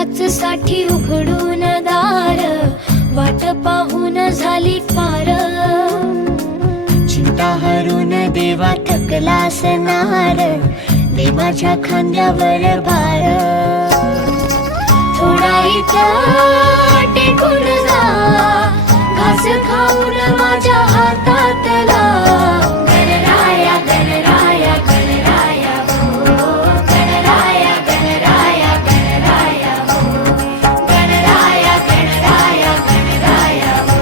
त्याच साठी उघडून दार, वाट पाहून झाली फार। चिंता हरून देवा थकला असणार, दे माझ्या खांद्यावर भार। थोडा इथं टेकून जा, घास खाऊन माझ्या हातातला। गणराया गणराया गणराया हो, गणराया गणराया गणराया हो, गणराया गणराया गणराया हो,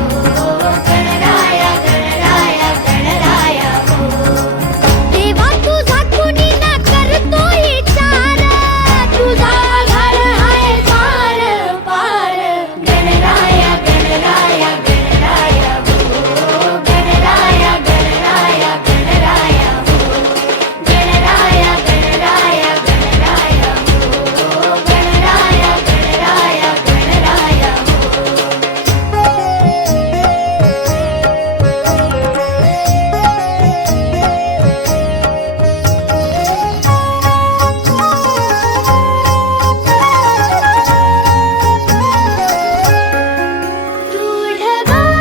गणराया गणराया गणराया हो। देवा तुझा कुणी ना करतो विचार, तुझा आधार आहे पार पार। गणराया गणराया गणराया हो, गणराया गणराया गणराया हो, गणराया गणराया गणराया हो, गणराया गणराया गणराया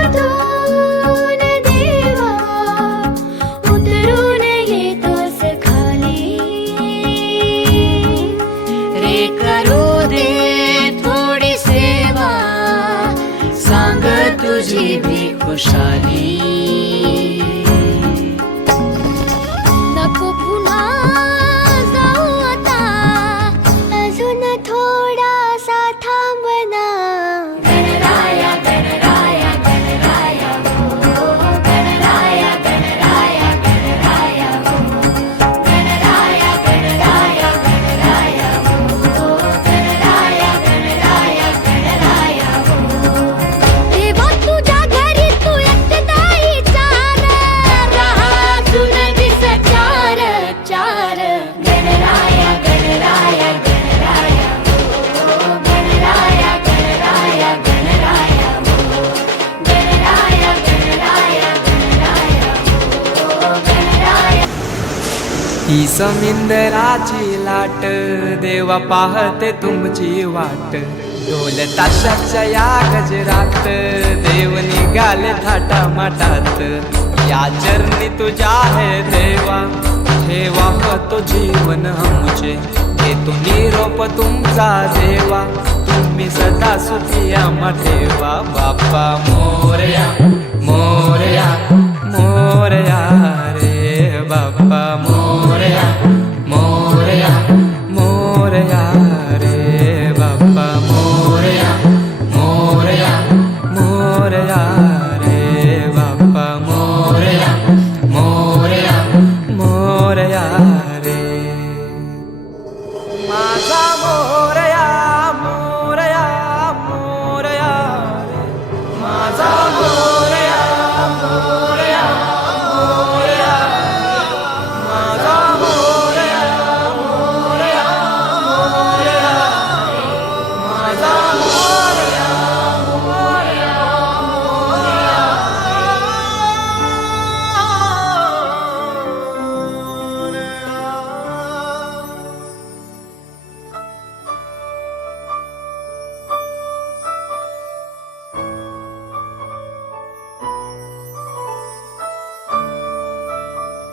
ढगातून देवा उतरून येतोस खाली, रे करू दे थोडी सेवा, सांग तुझी भी खुशाली। नको पुन्हा जाऊ आता, अजून थोडासा थांबना। गणराया गणराया गणराया हो, गणराया गणराया गणराया हो, गणराया गणराया गणराया हो, गणराया गणराया गणराया हो। देवा तुझ्या घरी तू एकटा विचार, राहा अजून दिस चार चार। गणराया गणराया गणराया हो, गणराया गणराया गणराया हो, गणराया गणराया गणराया हो, गणराया। ही समिंदराची लाट, देवा पाहते तुमची वाट। ढोल ताशाच्या या गजरात, देव निघाले थाटामाटात। या चरणी तुझ्या है देवा, ठेवा तो जीवन आमचे। देतो निरोप तुमचा देवा, तुम्ही सदा सुखी आम्हा ठेवा। बाप्पा मोरया मोरया।